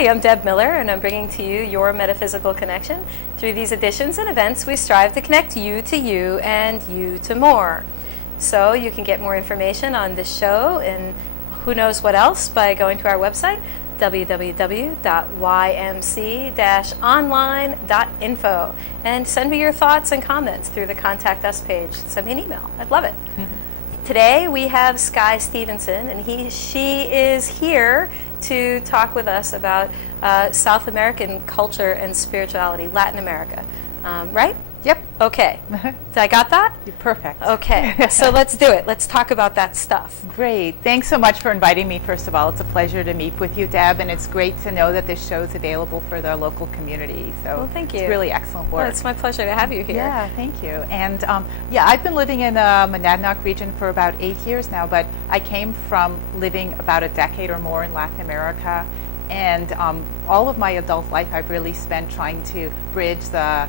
Hi, I'm Deb Miller, and I'm bringing to you your metaphysical connection. Through these editions and events, we strive to connect you to you and you to more. So you can get more information on this show and who knows what else by going to our website, www.ymc-online.info, and send me your thoughts and comments through the Contact Us page. Send me an email. I'd love it. Today we have Skye Stephenson, and she is here to talk with us about South American culture and spirituality, Latin America, right? Yep. Okay. I got that? You're perfect. Okay. So let's do it. Let's talk about that stuff. Great. Thanks so much for inviting me, first of all. It's a pleasure to meet with you, Deb, and it's great to know that this show is available for the local community. So well, thank you. It's really excellent work. Well, it's my pleasure to have you here. Yeah, thank you. And yeah, I've been living in the Monadnock region for about 8 years now, but I came from living about a decade or more in Latin America. And all of my adult life I've really spent trying to bridge the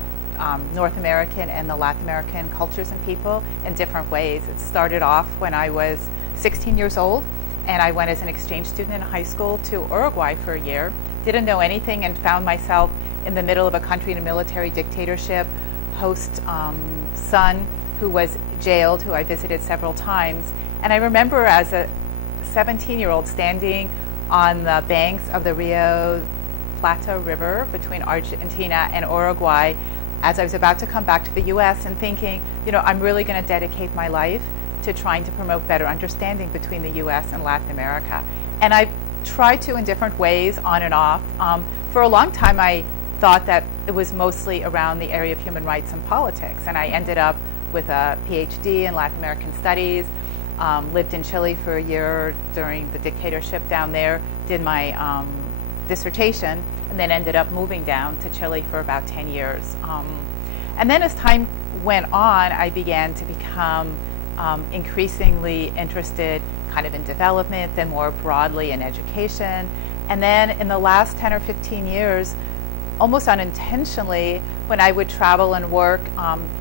North American and the Latin American cultures and people in different ways. It started off when I was 16 years old, and I went as an exchange student in high school to Uruguay for a year. Didn't know anything and found myself in the middle of a country in a military dictatorship. Host son who was jailed, who I visited several times. And I remember as a 17-year-old standing on the banks of the Rio Plata River between Argentina and Uruguay as I was about to come back to the US and thinking, you know, I'm really going to dedicate my life to trying to promote better understanding between the US and Latin America. And I've tried to in different ways, on and off. For a long time, I thought that it was mostly around the area of human rights and politics. And I ended up with a PhD in Latin American studies, lived in Chile for a year during the dictatorship down there, did my dissertation, and then ended up moving down to Chile for about 10 years. And then as time went on, I began to become increasingly interested kind of in development, then more broadly in education. And then in the last 10 or 15 years, almost unintentionally, when I would travel and work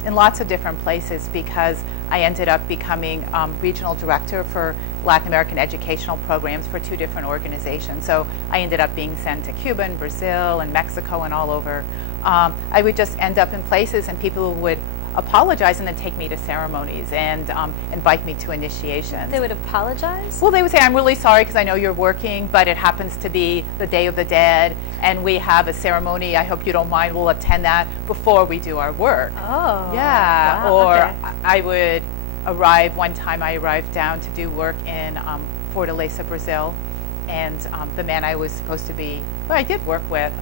in lots of different places, because I ended up becoming regional director for Latin American educational programs for 2 different organizations. So I ended up being sent to Cuba and Brazil and Mexico and all over. I would just end up in places and people would apologize and then take me to ceremonies and invite me to initiations. They would apologize? Well, they would say, I'm really sorry because I know you're working, but it happens to be the Day of the Dead and we have a ceremony. I hope you don't mind. We'll attend that before we do our work. Oh. Yeah. Wow, or okay. I would arrive, one time I arrived down to do work in Fortaleza, Brazil, and the man I was supposed to be, well, I did work with,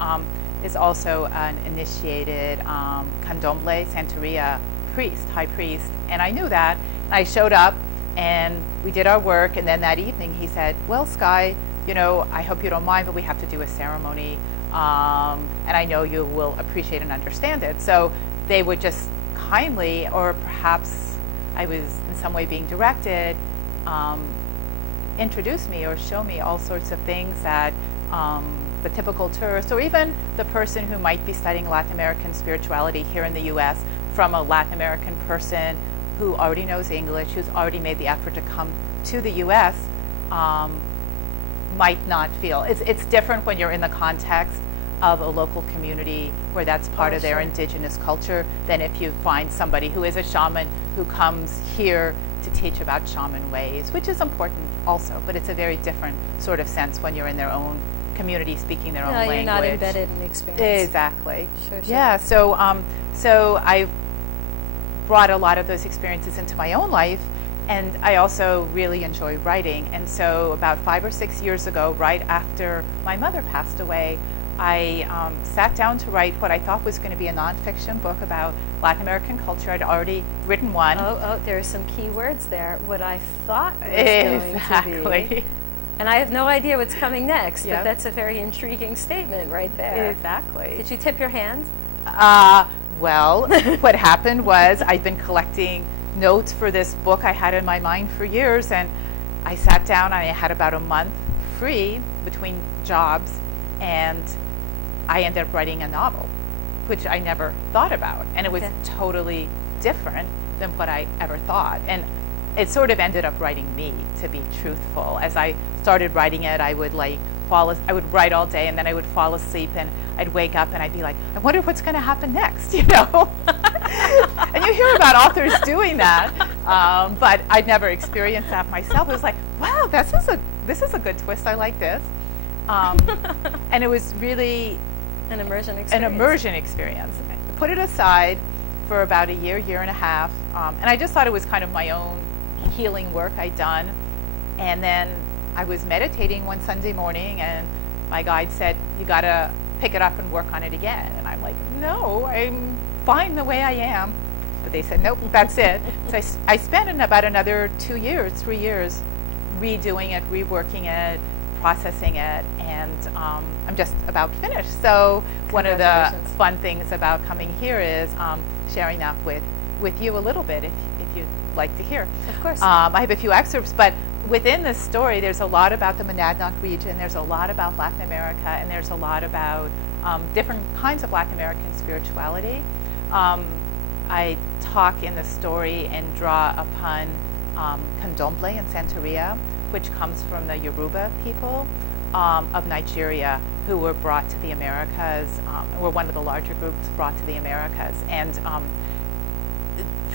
is also an initiated Candomblé Santeria priest, high priest, and I knew that. I showed up and we did our work, and then that evening he said, well, Skye, you know, I hope you don't mind, but we have to do a ceremony, and I know you will appreciate and understand it. So they would just kindly, or perhaps I was in some way being directed, introduce me or show me all sorts of things that the typical tourist, or even the person who might be studying Latin American spirituality here in the US, from a Latin American person who already knows English, who's already made the effort to come to the US, might not feel. It's different when you're in the context of a local community where that's part of their indigenous culture than if you find somebody who is a shaman who comes here to teach about shaman ways, which is important also, but it's a very different sort of sense when you're in their own community speaking their own language. You're not embedded in the experience. Exactly. Sure. Yeah, so I brought a lot of those experiences into my own life, and I also really enjoy writing. And so about 5 or 6 years ago, right after my mother passed away, I sat down to write what I thought was going to be a nonfiction book about Latin American culture. I'd already written one. Oh, there are some key words there. What I thought was Exactly. going to be. And I have no idea what's coming next, Yep. but that's a very intriguing statement right there. Exactly. Did you tip your hand? Well, what happened was I'd been collecting notes for this book I had in my mind for years, and I sat down and I had about a month free between jobs, and I ended up writing a novel, which I never thought about, and it was totally different than what I ever thought. And it sort of ended up writing me, to be truthful. As I started writing it, I would like I would write all day, and then I would fall asleep, and I'd wake up and I'd be like, I wonder what's going to happen next, you know? And you hear about authors doing that, but I'd never experienced that myself. It was like, wow, this is a good twist. I like this. And it was really an immersion experience. Put it aside for about a year and a half, and I just thought it was kind of my own healing work I'd done. And then I was meditating one Sunday morning, and my guide said, you got to pick it up and work on it again. And I'm like, no, I'm fine the way I am. But they said, nope, that's it. So I spent about another 3 years redoing it, reworking it, processing it, and I'm just about finished. So one of the fun things about coming here is sharing that with you a little bit, if you'd like to hear. Of course. I have a few excerpts, but within this story, there's a lot about the Monadnock region, there's a lot about Latin America, and there's a lot about different kinds of Latin American spirituality. I talk in the story and draw upon Candomblé and Santeria, which comes from the Yoruba people of Nigeria, who were brought to the Americas, were one of the larger groups brought to the Americas. And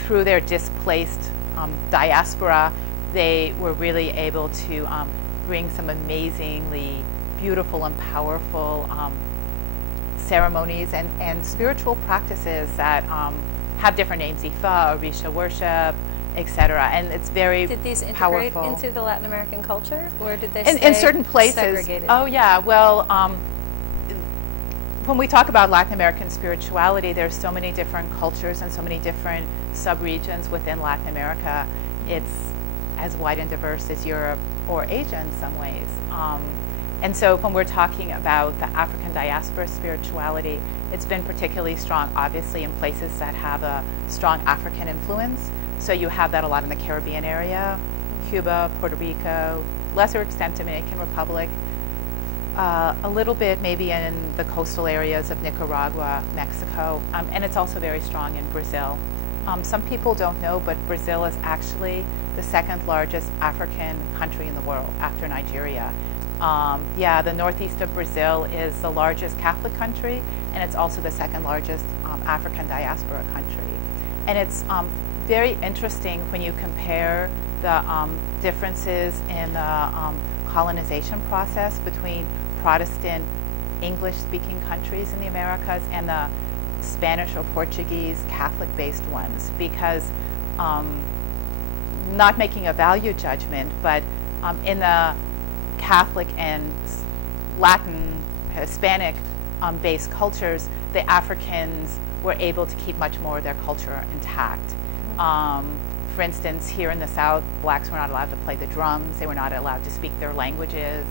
through their displaced diaspora, they were really able to bring some amazingly beautiful and powerful ceremonies and spiritual practices that have different names: Ifa, Orisha worship, etc. And it's very powerful. Did these integrate into the Latin American culture, or did they stay in certain places segregated? Oh yeah, well, when we talk about Latin American spirituality, there's so many different cultures and so many different subregions within Latin America. It's as wide and diverse as Europe or Asia in some ways. And so when we're talking about the African diaspora spirituality, it's been particularly strong, obviously, in places that have a strong African influence. So you have that a lot in the Caribbean area, Cuba, Puerto Rico, lesser extent Dominican Republic, a little bit maybe in the coastal areas of Nicaragua, Mexico, and it's also very strong in Brazil. Some people don't know, but Brazil is actually the second largest African country in the world after Nigeria. The northeast of Brazil is the largest Catholic country, and it's also the second largest African diaspora country. And it's very interesting when you compare the differences in the colonization process between Protestant English-speaking countries in the Americas and the Spanish or Portuguese Catholic-based ones, because not making a value judgment, but in the Catholic and Latin, Hispanic based cultures, the Africans were able to keep much more of their culture intact. For instance, here in the South, blacks were not allowed to play the drums, they were not allowed to speak their languages.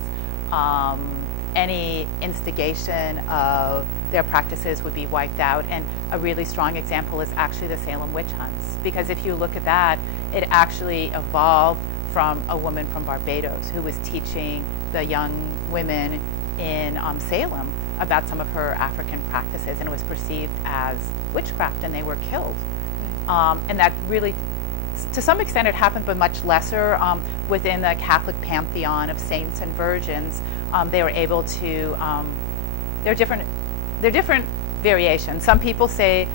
Any instigation of their practices would be wiped out. And a really strong example is actually the Salem witch hunts, because if you look at that, it actually evolved from a woman from Barbados who was teaching the young women in Salem about some of her African practices, and it was perceived as witchcraft, and they were killed. And that really, to some extent, it happened, but much lesser within the Catholic pantheon of saints and virgins. They were able to. There are different variations. Some people say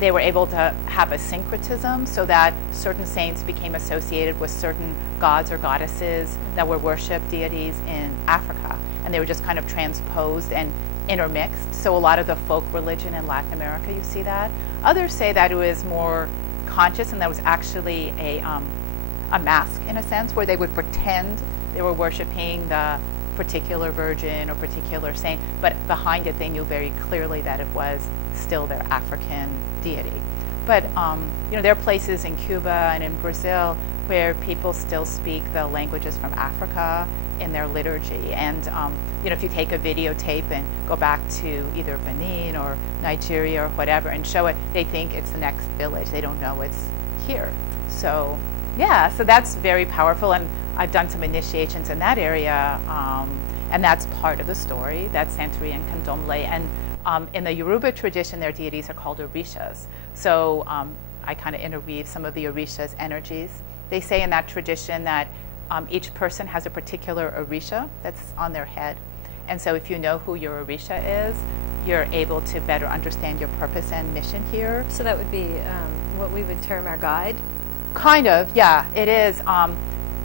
they were able to have a syncretism, so that certain saints became associated with certain gods or goddesses that were worshipped deities in Africa, and they were just kind of transposed and intermixed. So a lot of the folk religion in Latin America, you see that. Others say that it was more conscious, and that was actually a mask in a sense, where they would pretend they were worshiping the particular virgin or particular saint, but behind it they knew very clearly that it was still their African deity. But there are places in Cuba and in Brazil where people still speak the languages from Africa in their liturgy. And if you take a videotape and go back to either Benin or Nigeria or whatever and show it, they think it's the next village. They don't know it's here. So so that's very powerful, and I've done some initiations in that area, and that's part of the story. That's Santeria and Candomblé. And in the Yoruba tradition, their deities are called Orishas. So I kind of interweave some of the Orishas' energies. They say in that tradition that each person has a particular Orisha that's on their head. And so if you know who your Orisha is, you're able to better understand your purpose and mission here. So that would be what we would term our guide? Kind of, yeah, it is.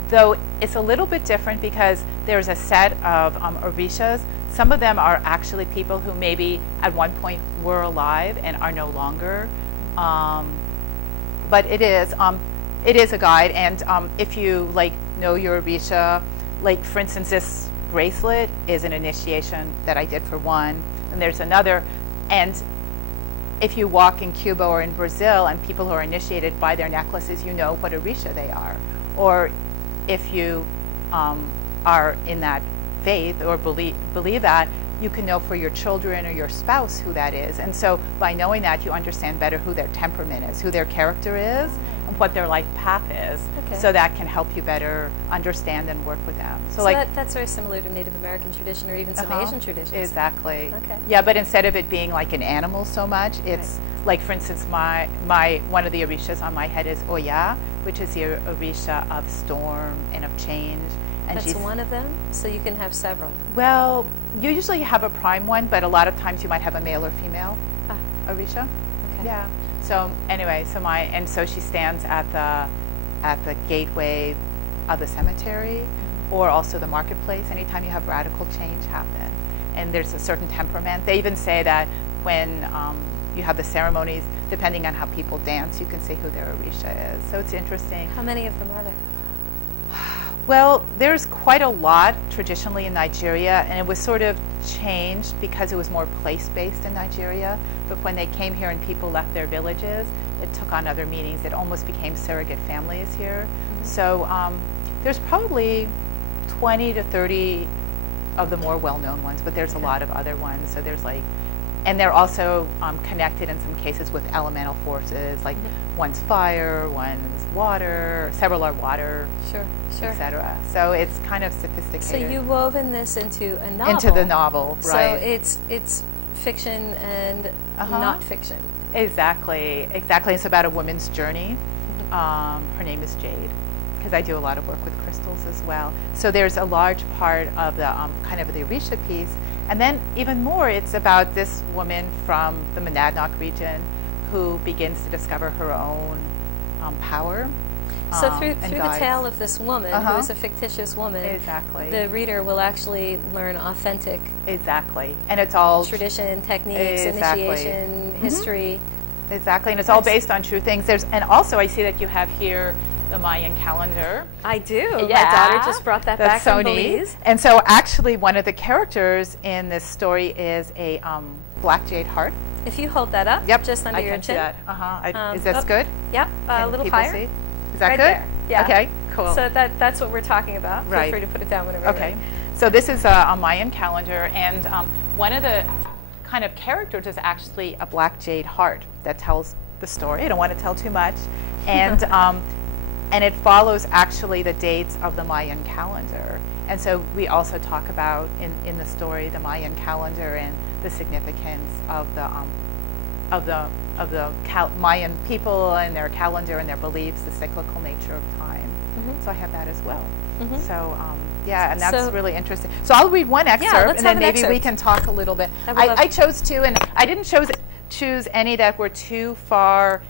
Though it's a little bit different because there's a set of Orishas. Some of them are actually people who maybe at one point were alive and are no longer. But it is a guide, and if you know your Orisha, for instance, this bracelet is an initiation that I did for one, and there's another. And if you walk in Cuba or in Brazil and people who are initiated by their necklaces, you know what Orisha they are. Or if you are in that faith or believe that, you can know for your children or your spouse who that is. And so by knowing that, you understand better who their temperament is, who their character is, and what their life path is. Okay. So that can help you better understand and work with them. So that's very similar to Native American tradition or even some Asian traditions. Exactly. Okay. Yeah, but instead of it being like an animal so much, it's for instance, my one of the Orishas on my head is Oya, which is the Orisha of storm and of change. And that's one of them, so you can have several. Well, you usually have a prime one, but a lot of times you might have a male or female Orisha. Okay. Yeah. So anyway, so she stands at the gateway of the cemetery, or also the marketplace. Anytime you have radical change happen, and there's a certain temperament. They even say that when you have the ceremonies, depending on how people dance, you can see who their Orisha is. So it's interesting. How many of them are there? Well, there's quite a lot traditionally in Nigeria, and it was sort of changed because it was more place-based in Nigeria. But when they came here and people left their villages, it took on other meanings. It almost became surrogate families here. Mm-hmm. So there's probably 20 to 30 of the more well-known ones, but there's a lot of other ones. So there's and they're also connected in some cases with elemental forces, like one's fire, one's water, several are water, sure. etc. So it's kind of sophisticated. So you've woven this into a novel. Into the novel, right. So it's fiction and not fiction. Exactly. It's about a woman's journey. Her name is Jade, because I do a lot of work with crystals as well. So there's a large part of the kind of the Orisha piece. And then even more, it's about this woman from the Monadnock region who begins to discover her own power. So through the tale of this woman, who is a fictitious woman, exactly, the reader will actually learn authentic, exactly, and it's all tradition, techniques, initiation, history. Exactly, and it's all based on true things. And also I see that you have here the Mayan calendar. I do. Yeah. My daughter just brought that back from Belize. And so actually one of the characters in this story is a black jade heart. If you hold that up, just under your chin. I can see that. Is this good? Yep, a little higher. See? Is that right good? There. Yeah. Okay, cool. So that's what we're talking about. Right. Feel free to put it down whenever you're ready. So this is a Mayan calendar, and one of the kind of characters is actually a black jade heart that tells the story. I don't want to tell too much. And and it follows actually the dates of the Mayan calendar. And so we also talk about in the story the Mayan calendar and the significance of the Mayan people and their calendar and their beliefs, the cyclical nature of time. So I have that as well. So and that's really interesting. So I'll read one excerpt, and then maybe we can talk a little bit. I chose two, and I didn't choose any that were too far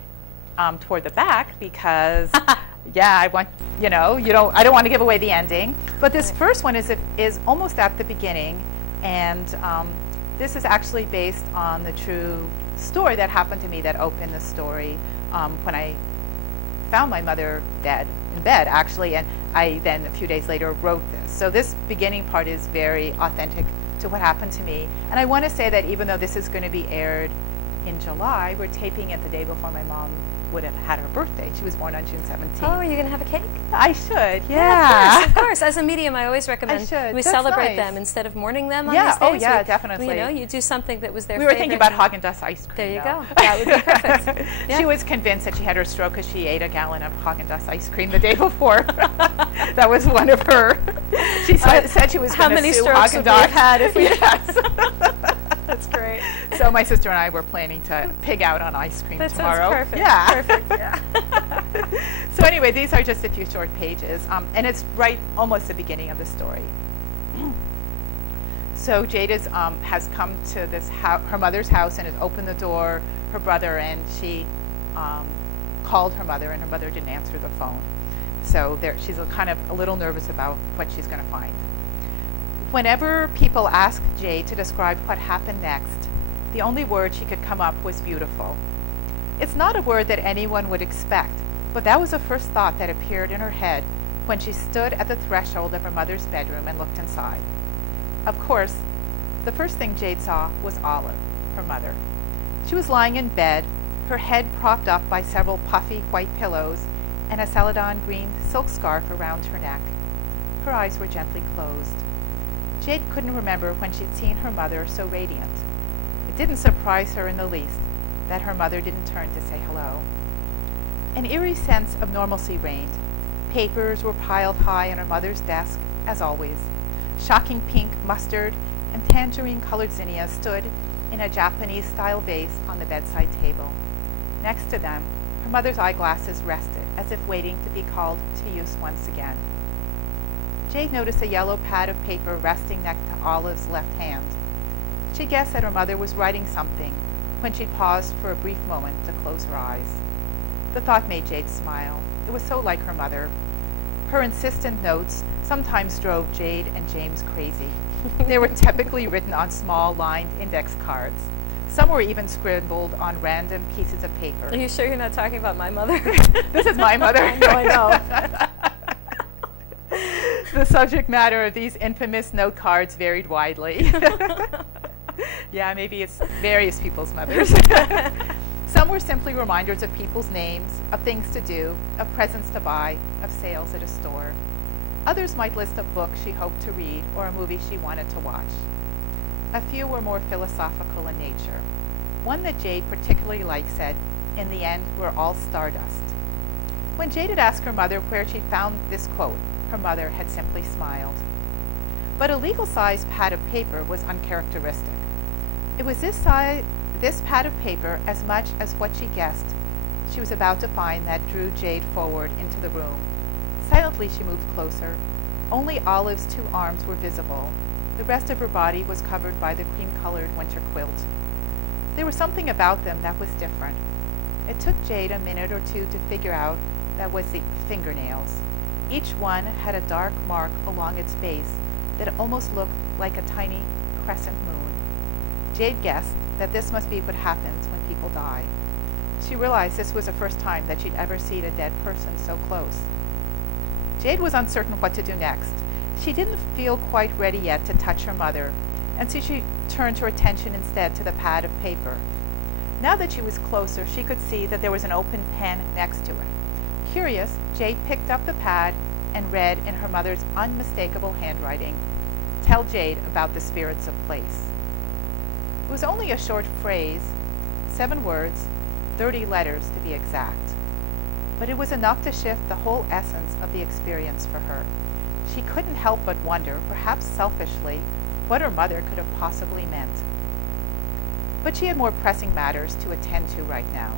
toward the back because I want I don't want to give away the ending. But this first one is almost at the beginning, and this is actually based on the true story that happened to me that opened the story when I found my mother dead in bed, actually, and I then a few days later wrote this. So this beginning part is very authentic to what happened to me. And I want to say that even though this is going to be aired in July, we're taping it the day before my mom would have had her birthday. She was born on June 17th. Oh, are you going to have a cake? I should, yeah. Of course. As a medium, I always recommend we That's celebrate nice. them instead of mourning them on these days. Definitely. You do something that was their favorite. We were thinking about Haagen-Dazs ice cream. There you go. That would be perfect. She was convinced that she had her stroke because she ate a gallon of Haagen-Dazs ice cream the day before. That was one of her. She said she was going to sue Haagen-Dazs. How many strokes would we have had if we That's great. So my sister and I were planning to pig out on ice cream That tomorrow. sounds perfect. Yeah. Perfect. Yeah. So anyway, these are just a few short pages, and it's right almost the beginning of the story. So Jade has come to this her mother's house and has opened the door. Her brother, and she called her mother, and her mother didn't answer the phone. So she's kind of a little nervous about what she's going to find. Whenever people asked Jade to describe what happened next, the only word she could come up was beautiful. It's not a word that anyone would expect, but that was the first thought that appeared in her head when she stood at the threshold of her mother's bedroom and looked inside. Of course, the first thing Jade saw was Olive, her mother. She was lying in bed, her head propped up by several puffy white pillows and a celadon green silk scarf around her neck. Her eyes were gently closed. Jade couldn't remember when she'd seen her mother so radiant. It didn't surprise her in the least that her mother didn't turn to say hello. An eerie sense of normalcy reigned. Papers were piled high on her mother's desk, as always. Shocking pink, mustard, and tangerine-colored zinnias stood in a Japanese-style vase on the bedside table. Next to them, her mother's eyeglasses rested, as if waiting to be called to use once again. Jade noticed a yellow pad of paper resting next to Olive's left hand. She guessed that her mother was writing something when she paused for a brief moment to close her eyes. The thought made Jade smile. It was so like her mother. Her insistent notes sometimes drove Jade and James crazy. They were typically written on small lined index cards. Some were even scribbled on random pieces of paper. Are you sure you're not talking about my mother? This is my mother. I know. The subject matter of these infamous note cards varied widely. Yeah, maybe it's various people's mothers. Some were simply reminders of people's names, of things to do, of presents to buy, of sales at a store. Others might list a book she hoped to read or a movie she wanted to watch. A few were more philosophical in nature. One that Jade particularly liked said, "In the end, we're all stardust." When Jade had asked her mother where she'd found this quote, her mother had simply smiled. But a legal-sized pad of paper was uncharacteristic. It was this pad of paper as much as what she guessed she was about to find that drew Jade forward into the room. Silently she moved closer. Only Olive's 2 arms were visible. The rest of her body was covered by the cream-colored winter quilt. There was something about them that was different. It took Jade a minute or two to figure out that was the fingernails. Each one had a dark mark along its base that almost looked like a tiny crescent moon. Jade guessed that this must be what happens when people die. She realized this was the first time that she'd ever seen a dead person so close. Jade was uncertain what to do next. She didn't feel quite ready yet to touch her mother, and so she turned her attention instead to the pad of paper. Now that she was closer, she could see that there was an open pen next to it. Curious, Jade picked up the pad and read in her mother's unmistakable handwriting, "Tell Jade about the spirits of place." It was only a short phrase, 7 words, 30 letters to be exact. But it was enough to shift the whole essence of the experience for her. She couldn't help but wonder, perhaps selfishly, what her mother could have possibly meant. But she had more pressing matters to attend to right now.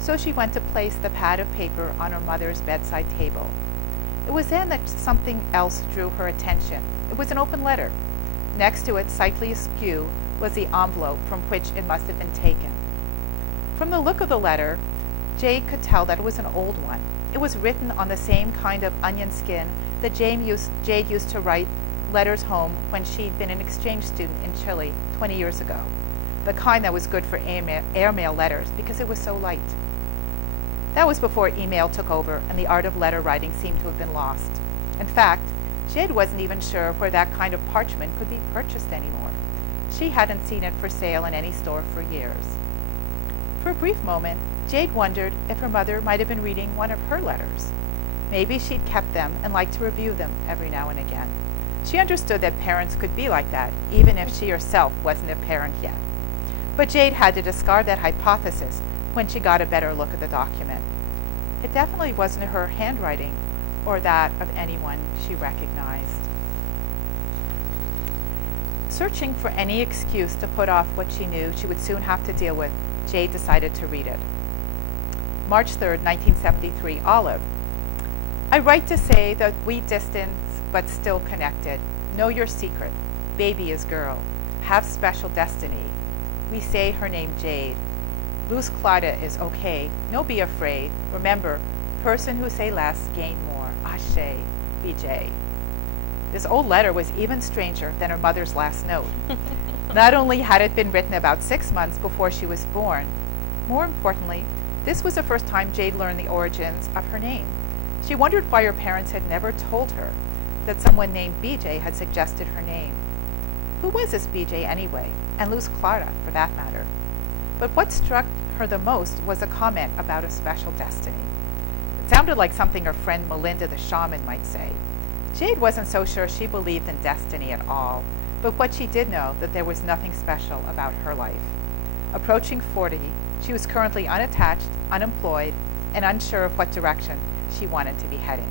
So she went to place the pad of paper on her mother's bedside table. It was then that something else drew her attention. It was an open letter. Next to it, slightly askew, was the envelope from which it must have been taken. From the look of the letter, Jade could tell that it was an old one. It was written on the same kind of onion skin that Jade used to write letters home when she'd been an exchange student in Chile 20 years ago. The kind that was good for airmail letters because it was so light. That was before email took over and the art of letter writing seemed to have been lost. In fact, Jade wasn't even sure where that kind of parchment could be purchased anymore. She hadn't seen it for sale in any store for years. For a brief moment, Jade wondered if her mother might have been reading one of her letters. Maybe she'd kept them and liked to review them every now and again. She understood that parents could be like that, even if she herself wasn't a parent yet. But Jade had to discard that hypothesis when she got a better look at the document. It definitely wasn't her handwriting or that of anyone she recognized. Searching for any excuse to put off what she knew she would soon have to deal with, Jade decided to read it. March 3rd, 1973, Olive. I write to say that we distant but still connected. Know your secret. Baby is girl. Have special destiny. We say her name Jade. Luz Clara is okay. No be afraid. Remember, person who say less gain more. Ashe. BJ. This old letter was even stranger than her mother's last note. Not only had it been written about 6 months before she was born, more importantly, this was the first time Jade learned the origins of her name. She wondered why her parents had never told her that someone named BJ had suggested her name. Who was this BJ anyway? And Luz Clara, for that matter. But what struck her the most was a comment about a special destiny. It sounded like something her friend Melinda the shaman might say. Jade wasn't so sure she believed in destiny at all, but what she did know that there was nothing special about her life. Approaching 40, she was currently unattached, unemployed, and unsure of what direction she wanted to be heading.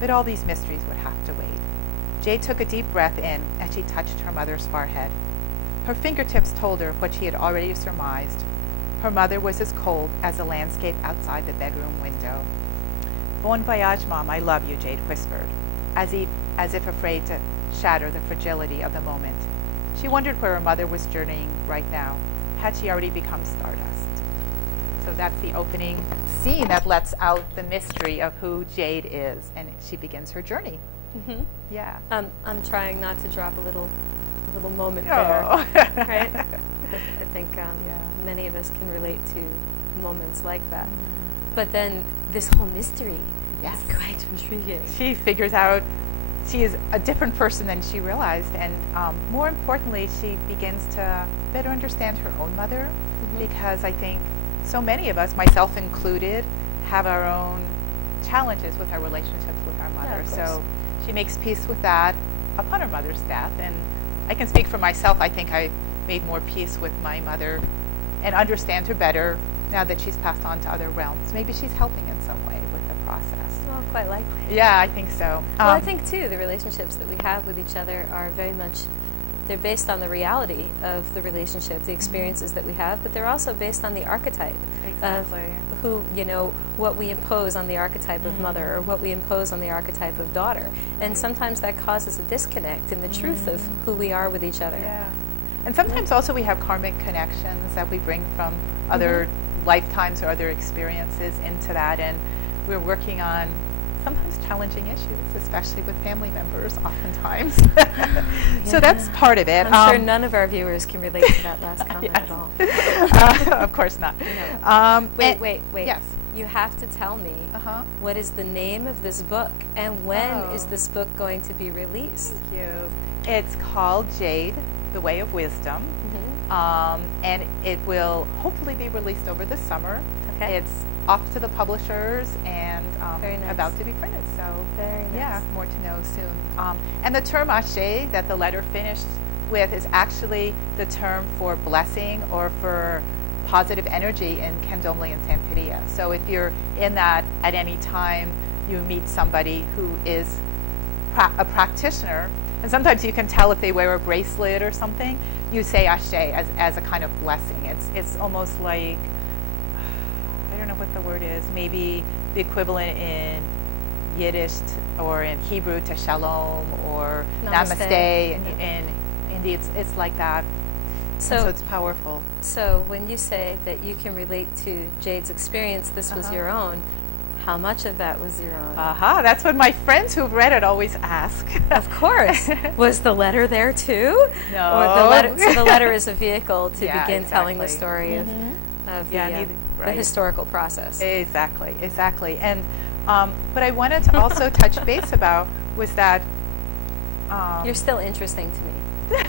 But all these mysteries would have to wait. Jade took a deep breath in as she touched her mother's forehead. Her fingertips told her what she had already surmised. Her mother was as cold as the landscape outside the bedroom window. Bon voyage, Mom, I love you, Jade whispered, as if afraid to shatter the fragility of the moment. She wondered where her mother was journeying right now. Had she already become stardust? So that's the opening scene that lets out the mystery of who Jade is, and she begins her journey. Mm-hmm. Yeah. I'm trying not to drop a little moment Oh. there, right? I think many of us can relate to moments like that. But then this whole mystery Yes. is quite intriguing. She figures out she is a different person than she realized, and more importantly, she begins to better understand her own mother, because I think so many of us, myself included, have our own challenges with our relationships with our mother. of course. So she makes peace with that upon her mother's death, and I can speak for myself. I think I made more peace with my mother and understand her better now that she's passed on to other realms. Maybe she's helping in some way with the process. Well, quite likely. Yeah, I think so. Well, I think too the relationships that we have with each other are very much, they're based on the reality of the relationship, the experiences that we have, but they're also based on the archetype Exactly. of who, what we impose on the archetype of mother, or what we impose on the archetype of daughter. And sometimes that causes a disconnect in the truth of who we are with each other. Yeah. And sometimes also we have karmic connections that we bring from other lifetimes or other experiences into that, and we're working on sometimes challenging issues, especially with family members, oftentimes. So that's part of it. I'm sure none of our viewers can relate to that last comment at all. Of course not. Wait. Yes. You have to tell me what is the name of this book, and when is this book going to be released? Thank you. It's called Jade, The Way of Wisdom, and it will hopefully be released over the summer. Okay. It's off to the publishers and Very nice. about to be printed. So Very nice. yeah, more to know soon. And the term ashe that the letter finished with is actually the term for blessing or for positive energy in Candomblé and Santeria. So if you're in that at any time, you meet somebody who is a practitioner, and sometimes you can tell if they wear a bracelet or something, you say ashe as a kind of blessing. It's almost like, I don't know what the word is, maybe the equivalent in Yiddish or in Hebrew to shalom or namaste. In Hindi, it's like that. So it's powerful. So when you say that you can relate to Jade's experience, this was your own, how much of that was your own? That's what my friends who've read it always ask. Of course. Was the letter there too? No. Or so the letter is a vehicle to begin telling the exactly. story of the right. historical process. Exactly. And but I wanted to also touch base about was that You're still interesting to me.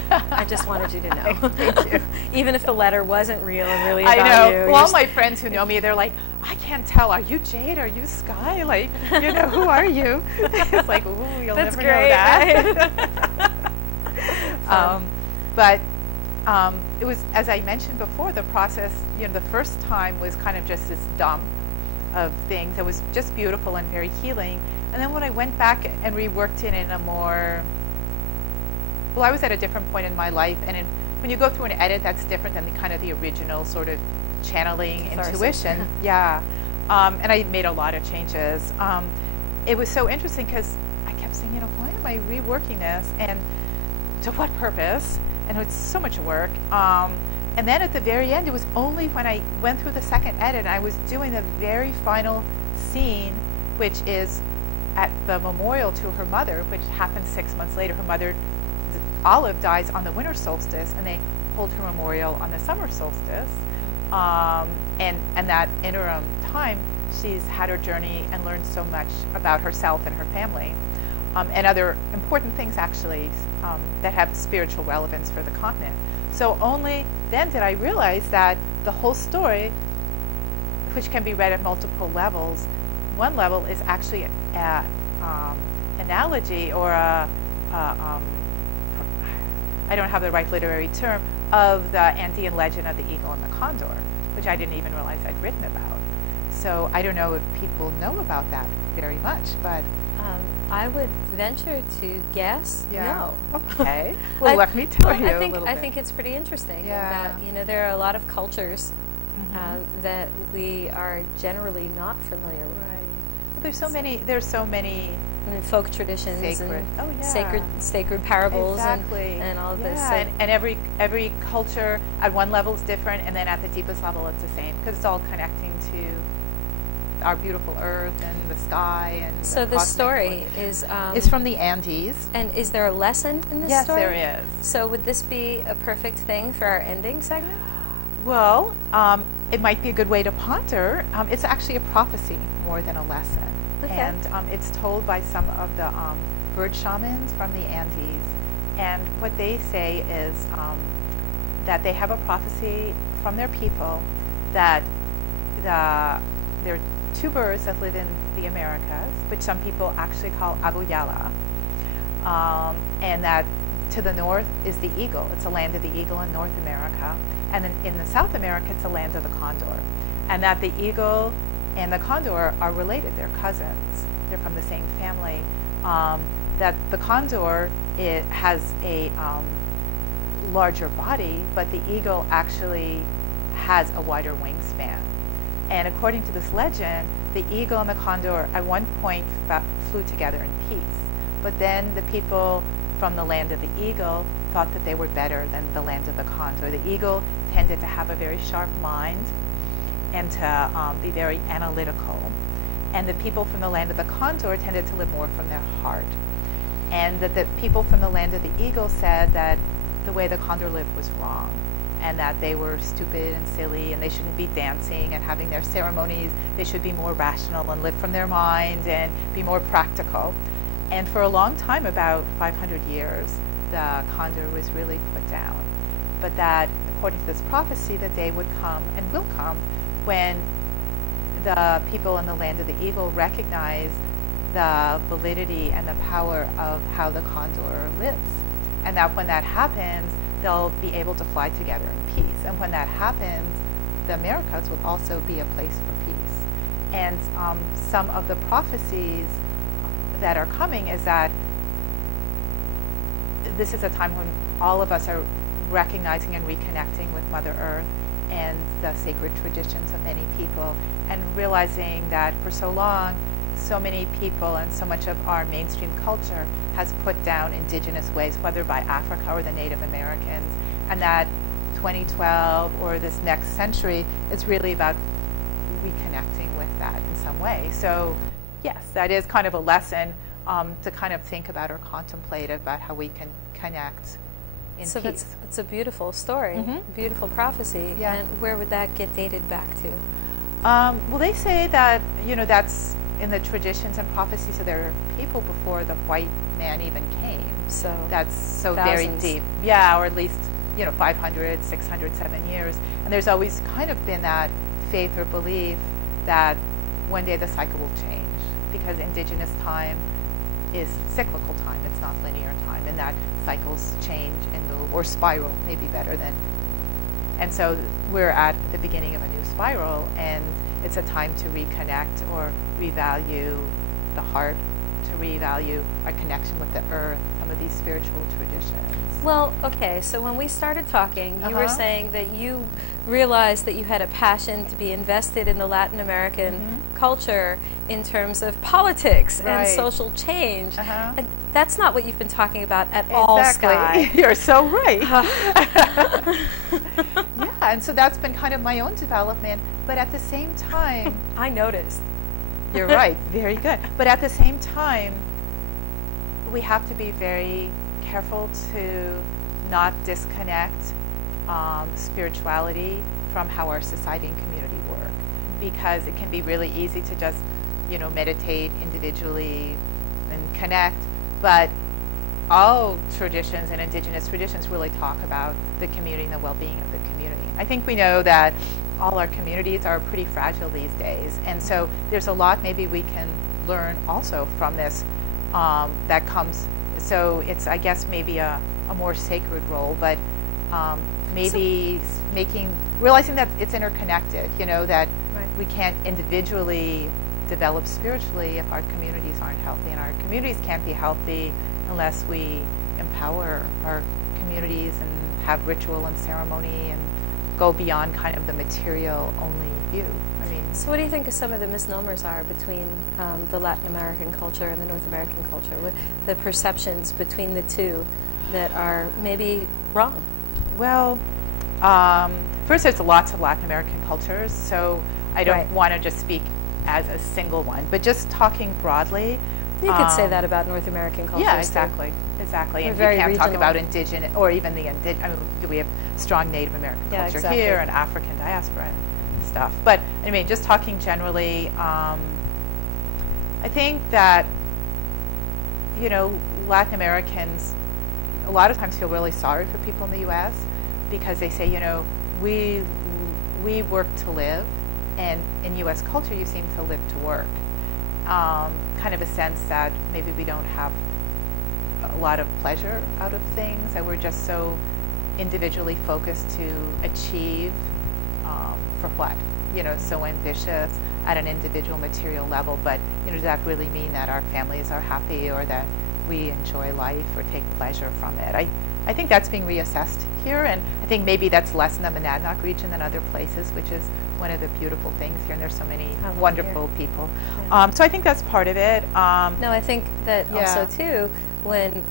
I just wanted you to know. Thank you. Even if the letter wasn't real and really about I know. you. Well, all my friends who know me, they're like, I can't tell. Are you Jade? Are you Skye? Like, who are you? It's like, ooh, you'll That's never great, know that. But it was, as I mentioned before, the process, the first time was kind of just this dump of things. It was just beautiful and very healing. And then when I went back and reworked it in a more well, I was at a different point in my life, and when you go through an edit, that's different than the kind of the original sort of channeling intuition. Yeah, and I made a lot of changes. It was so interesting because I kept saying, why am I reworking this, and to what purpose? And it's so much work. And then at the very end, it was only when I went through the second edit, and I was doing the very final scene, which is at the memorial to her mother, which happened 6 months later. Her mother, Olive, dies on the winter solstice, and they hold her memorial on the summer solstice. And that interim time, she's had her journey and learned so much about herself and her family, and other important things actually that have spiritual relevance for the continent. So only then did I realize that the whole story, which can be read at multiple levels, one level is actually an analogy or I don't have the right literary term, of the Andean legend of the eagle and the condor, which I didn't even realize I'd written about. So I don't know if people know about that very much, but I would venture to guess no. Okay. Well, let me tell you a little bit. I think it's pretty interesting. Yeah. That, there are a lot of cultures that we are generally not familiar with. Right. Well, there's so many and folk traditions sacred, and sacred parables and all of this. And every culture at one level is different, and then at the deepest level it's the same, because it's all connecting to our beautiful earth and the sky. And so the story is from the Andes. And is there a lesson in this story? Yes, there is. So would this be a perfect thing for our ending segment? Well, it might be a good way to ponder. It's actually a prophecy more than a lesson. Okay. And it's told by some of the bird shamans from the Andes. And what they say is that they have a prophecy from their people that there are two birds that live in the Americas, which some people actually call abuyala, and that to the north is the eagle. It's a land of the eagle in North America. And then in the South America, it's a land of the condor. And that the eagle and the condor are related. They're cousins. They're from the same family. That the condor, it has a larger body, but the eagle actually has a wider wingspan. And according to this legend, the eagle and the condor at one point flew together in peace. But then the people from the land of the eagle thought that they were better than the land of the condor. The eagle tended to have a very sharp mind and to be very analytical. And the people from the land of the condor tended to live more from their heart. And that the people from the land of the eagle said that the way the condor lived was wrong, and that they were stupid and silly, and they shouldn't be dancing and having their ceremonies. They should be more rational and live from their mind and be more practical. And for a long time, about 500 years, the condor was really put down. But that, according to this prophecy, the day would come and will come when the people in the land of the eagle recognize the validity and the power of how the condor lives. And that when that happens, they'll be able to fly together in peace. And when that happens, the Americas will also be a place for peace. And some of the prophecies that are coming is that this is a time when all of us are recognizing and reconnecting with Mother Earth and the sacred traditions of many people, and realizing that for so long, so many people and so much of our mainstream culture has put down indigenous ways, whether by Africa or the Native Americans, and that 2012 or this next century is really about reconnecting with that in some way. So yes, that is kind of a lesson to kind of think about or contemplate about how we can connect in so peace. It's a beautiful story, beautiful prophecy. Yeah. And where would that get dated back to? Well, they say that, that's in the traditions and prophecies of their people before the white man even came. So that's so thousands. very deep. Yeah, or at least, 500, 600, 7 years. And there's always kind of been that faith or belief that one day the cycle will change, because indigenous time is cyclical time. It's not linear time, and that cycles change and move, or spiral, maybe better than. And so we're at the beginning of a new spiral, and it's a time to reconnect or revalue the heart, to revalue our connection with the earth, some of these these spiritual traditions. Well, okay, so when we started talking, you were saying that you realized that you had a passion to be invested in the Latin American culture in terms of politics and social change. And that's not what you've been talking about at all, Skye. You're so right. Yeah, and so that's been kind of my own development. But at the same time, I noticed. You're right, very good. But at the same time, we have to be very careful to not disconnect spirituality from how our society and community work, because it can be really easy to just, meditate individually and connect, but all traditions and indigenous traditions really talk about the community and the well-being of the community. I think we know that all our communities are pretty fragile these days, and so there's a lot maybe we can learn also from this that comes. So it's, I guess, maybe a more sacred role, but maybe realizing that it's interconnected, that we can't individually develop spiritually if our communities aren't healthy, and our communities can't be healthy unless we empower our communities and have ritual and ceremony and go beyond kind of the material only view. So what do you think some of the misnomers are between the Latin American culture and the North American culture? What the perceptions between the two that are maybe wrong? Well, first, there's lots of Latin American cultures, so I don't want to just speak as a single one, but just talking broadly. You could say that about North American culture. Yeah, exactly. Exactly. And you can't talk about indigenous, or even we have strong Native American culture here and African diaspora and stuff. But just talking generally, I think that, Latin Americans a lot of times feel really sorry for people in the U.S. because they say, we work to live, and in U.S. culture you seem to live to work. Kind of a sense that maybe we don't have a lot of pleasure out of things, that we're just so individually focused to achieve for what? So ambitious at an individual material level, but does that really mean that our families are happy or that we enjoy life or take pleasure from it? I think that's being reassessed here, and I think maybe that's less in the Monadnock region than other places, which is one of the beautiful things here, and there's so many wonderful people. So I think that's part of it. No, I think that also too, when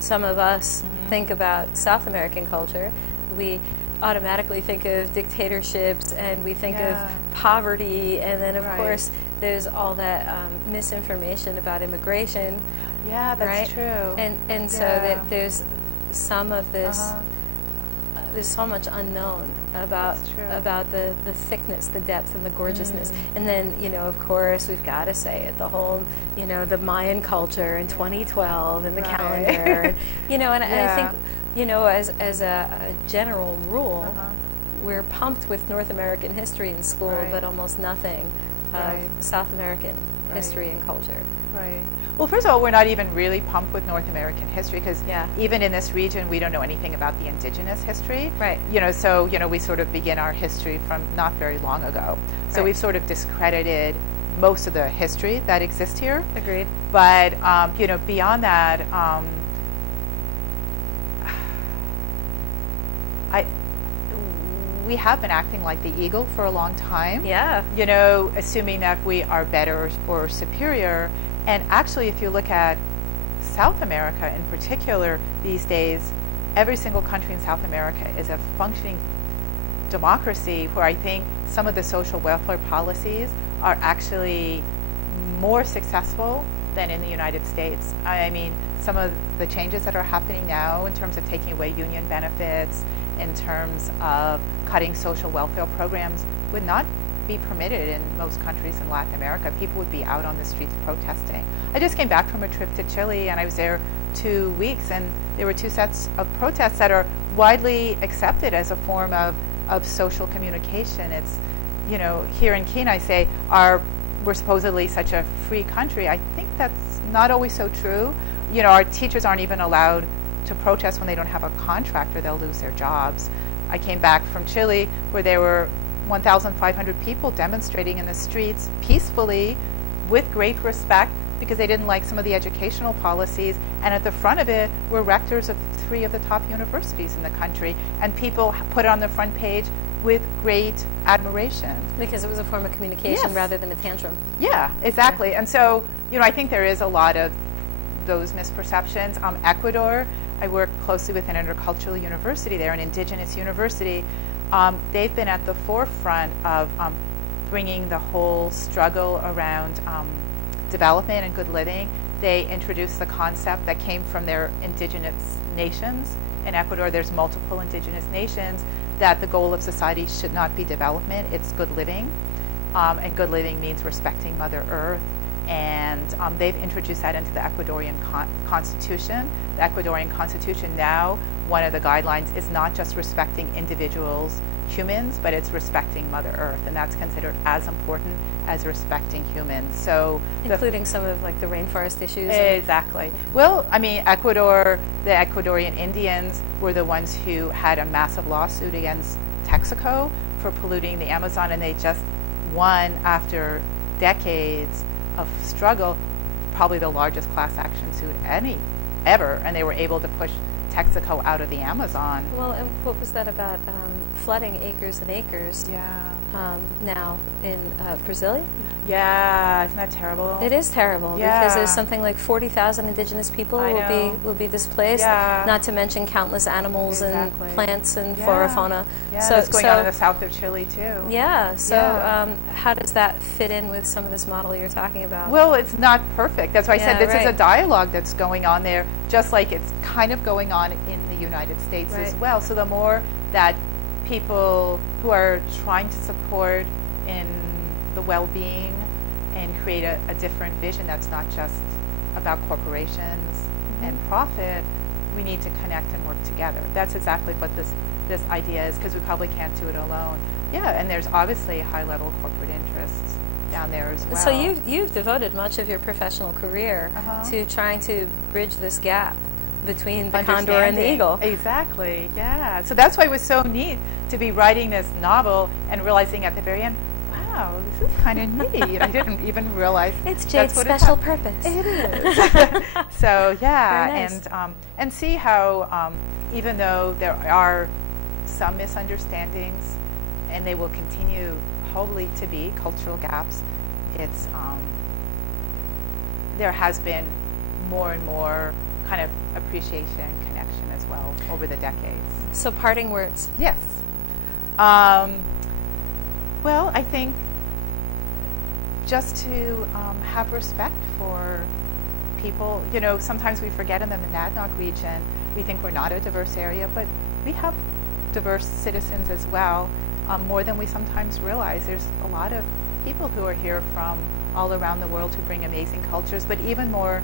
some of us think about South American culture, we automatically think of dictatorships, and we think of poverty, and then of course there's all that misinformation about immigration. Yeah, that's true. And so that there's some of this, there's so much unknown about the thickness, the depth, and the gorgeousness. And then, of course, we've got to say it, the whole, the Mayan culture in 2012 and the calendar. And, I think, as a general rule, we're pumped with North American history in school, but almost nothing of South American history and culture. Right. Well, first of all, we're not even really pumped with North American history because even in this region, we don't know anything about the indigenous history. Right. So, we sort of begin our history from not very long ago. So we've sort of discredited most of the history that exists here. Agreed. But, beyond that, we have been acting like the eagle for a long time. Yeah. Assuming that we are better or superior. And actually, if you look at South America in particular these days, every single country in South America is a functioning democracy where I think some of the social welfare policies are actually more successful than in the United States. I mean, some of the changes that are happening now in terms of taking away union benefits, in terms of cutting social welfare programs, would not be permitted in most countries in Latin America. People would be out on the streets protesting. I just came back from a trip to Chile, and I was there 2 weeks, and there were 2 sets of protests that are widely accepted as a form of social communication. It's, here in Kenya, I say, we're supposedly such a free country. I think that's not always so true. Our teachers aren't even allowed to protest when they don't have a contract or they'll lose their jobs. I came back from Chile where there were 1,500 people demonstrating in the streets peacefully with great respect. because they didn't like some of the educational policies. And at the front of it were rectors of 3 of the top universities in the country. And people put it on the front page with great admiration. Because it was a form of communication Yes. rather than a tantrum. Yeah, exactly. And so, I think there is a lot of those misperceptions. Ecuador, I work closely with an intercultural university there, an indigenous university. They've been at the forefront of bringing the whole struggle around development and good living. They introduced the concept that came from their indigenous nations. In Ecuador, there's multiple indigenous nations, that the goal of society should not be development, it's good living. And good living means respecting Mother Earth. And they've introduced that into the Ecuadorian constitution. The Ecuadorian constitution now, one of the guidelines is not just respecting individuals, humans, but it's respecting Mother Earth, and that's considered as important as respecting humans. So, including some of like the rainforest issues. Exactly. Well, I mean, Ecuador, the Ecuadorian Indians were the ones who had a massive lawsuit against Texaco for polluting the Amazon, and they just won after decades of struggle, probably the largest class action suit ever, and they were able to push Texaco out of the Amazon. Well, and what was that about flooding acres and acres? Yeah. Now in Brazil? Yeah, isn't that terrible? It is terrible because there's something like 40,000 indigenous people will be displaced. Yeah. Not to mention countless animals and plants and flora, fauna. Yeah, so that's going on in the south of Chile too. Yeah. So how does that fit in with some of this model you're talking about? Well, it's not perfect. That's why I said this right. is a dialogue that's going on there, just like it's kind of going on in the United States as well. So the more that people who are trying to support in the well-being and create a different vision that's not just about corporations and profit, we need to connect and work together. That's exactly what this idea is, because we probably can't do it alone. Yeah, and there's obviously high-level corporate interests down there as well. So you've devoted much of your professional career to trying to bridge this gap between the condor and the eagle. Exactly, yeah. So that's why it was so neat to be writing this novel and realizing at the very end, wow, this is kind of neat. I didn't even realize it's Jade's special purpose. It is. So yeah, nice. and see how even though there are some misunderstandings, and they will continue hopefully to be cultural gaps, it's there has been more and more kind of appreciation and connection as well over the decades. So parting words. Yes. Well, I think just to have respect for people. Sometimes we forget in the Monadnock region, we think we're not a diverse area, but we have diverse citizens as well, more than we sometimes realize. There's a lot of people who are here from all around the world who bring amazing cultures, but even more,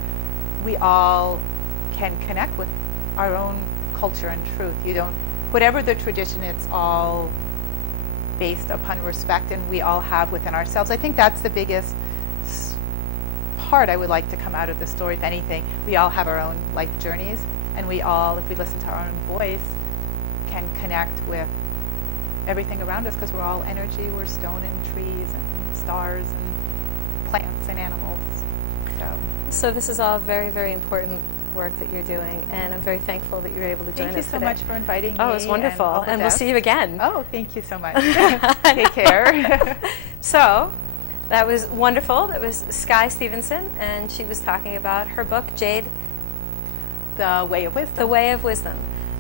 we all can connect with our own culture and truth. Whatever the tradition, it's all based upon respect, and we all have within ourselves. I think that's the biggest part I would like to come out of the story. If anything, we all have our own life journeys, and we all, if we listen to our own voice, can connect with everything around us, because we're all energy. We're stone and trees and stars and plants and animals. So this is all very, very important work that you're doing, and I'm very thankful that you were able to join us today. Thank you so much for inviting me. Oh, it was wonderful, and we'll see you again. Oh, thank you so much. Take care. So that was wonderful. That was Skye Stephenson, and she was talking about her book, Jade, The Way of Wisdom. The Way of Wisdom.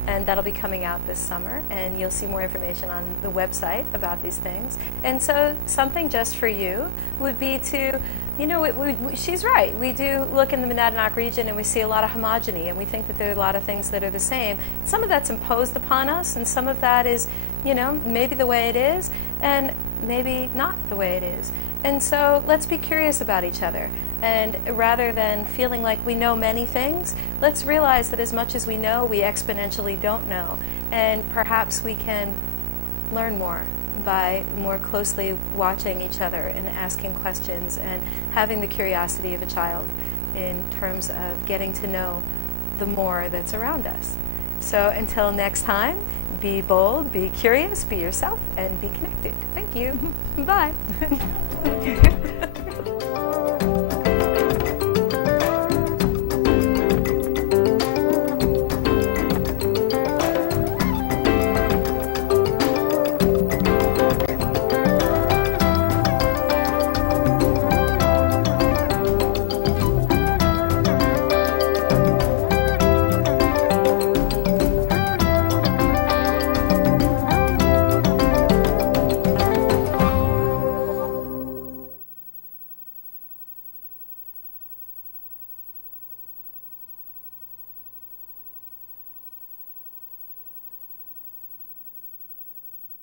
And that'll be coming out this summer, and you'll see more information on the website about these things. And so something just for you would be to, she's right. We do look in the Monadnock region and we see a lot of homogeny, and we think that there are a lot of things that are the same. Some of that's imposed upon us, and some of that is, maybe the way it is, and maybe not the way it is. And so let's be curious about each other. And rather than feeling like we know many things, let's realize that as much as we know, we exponentially don't know. And perhaps we can learn more by more closely watching each other and asking questions and having the curiosity of a child in terms of getting to know the more that's around us. So until next time, be bold, be curious, be yourself, and be connected. Thank you. Bye.